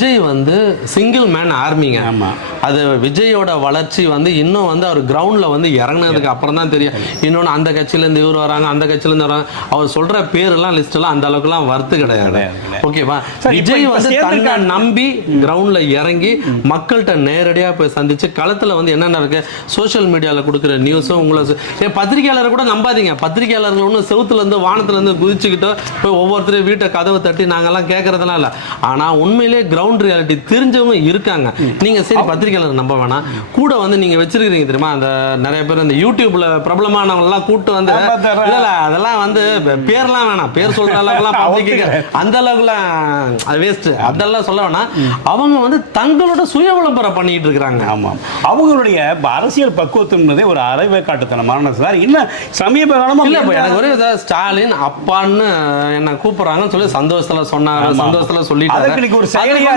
விஜய் வந்து single man ஆர்மிங்க. அது விஜயோட வளர்ச்சி வந்து இன்னும் வந்து அவர் கிரவுண்ட்ல வந்து இறங்கினதுக்கு அப்புறம் தான் தெரியும். இன்னொன்னு அந்த கட்சியில இருந்து இவர் வராங்க, அந்த கட்சியில இருந்து வராங்க, அவர் சொல்ற பேரெல்லாம் லிஸ்ட் எல்லாம் அந்த அளவுக்கு எல்லாம் வர்த்து கிடையாது. ஓகேவா? விஜய் வந்து தன்னை நம்பி கிரவுண்ட்ல இறங்கி மக்கள்கிட்ட நேரடியா போய் சந்திச்சு களத்துல வந்து என்னென்ன இருக்கு சோசியல் மீடியால கொடுக்குற நியூஸும் உங்களை பத்திரிகையாளரை கூட நம்பாதீங்க. பத்திரிகையாளர்கள் ஒன்றும் செவுத்துல இருந்து வானத்துல இருந்து குதிச்சுக்கிட்டு போய் ஒவ்வொருத்தரையும் வீட்டை கதவை தட்டி நாங்கெல்லாம் கேட்கறதுலாம் இல்லை. ஆனா உண்மையிலேயே கிரவுண்ட் ரியாலிட்டி தெரிஞ்சவங்க இருக்காங்க. நீங்க சரி பத்திரிகையாளர் நம்ப வேணாம், கூட வந்து நீங்க வச்சிருக்கீங்க தெரியுமா அந்த நிறைய பேர் இந்த யூடியூப்ல பிரபலமானவங்க எல்லாம் கூட்டு வந்து இல்ல அதெல்லாம் வந்து பேர்லாம் வேணாம், பேர் சொல்ற அளவுக்குலாம் அந்த அளவுக்குலாம் அது வேஸ்ட், அதெல்லாம் சொல்ல வேணாம். அவங்க வந்து தங்களோட சுய விளம்பரம் பண்ணிட்டு இருக்காங்க. ஆமா, அவங்களுடைய அரசியல் பக்குவத்துன்றதே ஒரு அரைவே காட்டுத்தனமான சார். இன்னும் சமீப காலமா இல்ல எனக்கு ஒரு ஸ்டாலின் அப்பான்னு என்ன கூப்பிடுறாங்கன்னு சொல்லி சந்தோஷத்துல சொன்னாரு, சந்தோஷத்துல சொல்லிட்டு ஒரு செயலியா